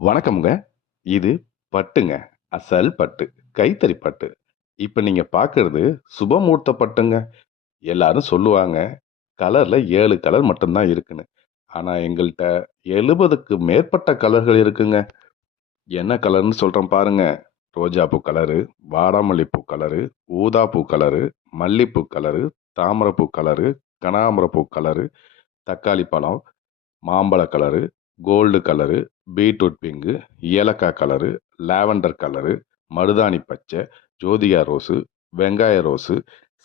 வணக்கம்ங்க. இது பட்டுங்க. அசல் பட்டு. கைத்தறி பட்டு. இப்ப நீங்க பார்க்கறது சுபமுகூர்த்த பட்டுங்க. எல்லாரும் சொல்லுவாங்க, கலர்ல 7 கலர் மட்டும் தான் இருக்குன்னு. ஆனா எங்கள்ட்ட 70க்கு மேற்பட்ட கலர்கள் இருக்குங்க. என்ன கலர்ன்னு சொல்றேன் பாருங்க. ரோஜாப்பூ கலரு, வாடாமல்லிப்பூ கலரு, ஊதாப்பூ கலரு, மல்லிப்பூ கலரு, தாமரைப்பூ கலரு, கனகாம்பரப்பூ கலரு, தக்காளி பழம், மாம்பழ colour, gold colour, beetroot pink, ஏலக்காய் கலரு, லாவெண்டர் கலரு, மருதாணி பச்சை, ஜோதிகா ரோஸு, வெங்காய rose,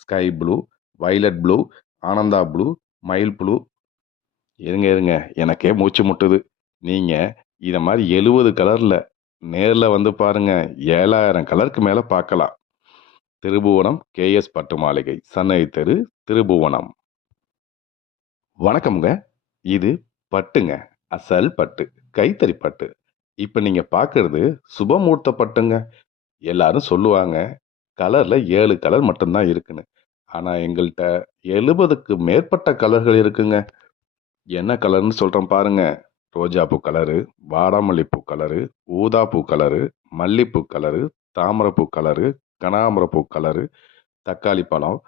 sky blue, violet blue, Ananda blue, மயில் ப்ளூ. இருங்க இருங்க எனக்கே மூச்சு முட்டுது. நீங்க இத மாரி 70 கலர்ல நேர்ல வந்து பாருங்க. 7000 கலருக்கு மேல பார்க்கலாம். திருபுவனம் கேஎஸ் பட்டு மாளிகை, சன்னதி தெரு, திருபுவனம். வணக்கம்ங்க. இது பட்டுங்க. அசல் பட்டு. கைத்தறி பட்டு. இப்ப நீங்க பார்க்கறது சுபமுகூர்த்த பட்டுங்க. எல்லாரும் சொல்லுவாங்க, கலர்ல 7 கலர் மட்டும் தான் இருக்குன்னு. ஆனா எங்கள்ட்ட 70க்கு மேற்பட்ட கலர்கள் இருக்குங்க. என்ன கலர்ன்னு சொல்றேன் பாருங்க. ரோஜாப்பூ கலரு, வாடாமல்லிப்பூ கலரு, ஊதாப்பூ கலரு, மல்லிப்பூ கலரு, தாமரைப்பூ கலரு, கனகாம்பரப்பூ கலரு, தக்காளி பழம்,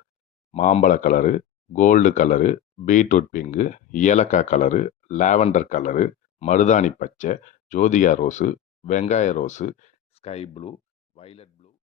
மாம்பழ colour, gold colour, beetroot pink, ஏலக்காய் கலரு, லாவெண்டர் கலரு, மருதாணி பச்சை, ஜோதிகா ரோஸு, வெங்காய rose, sky blue, violet blue.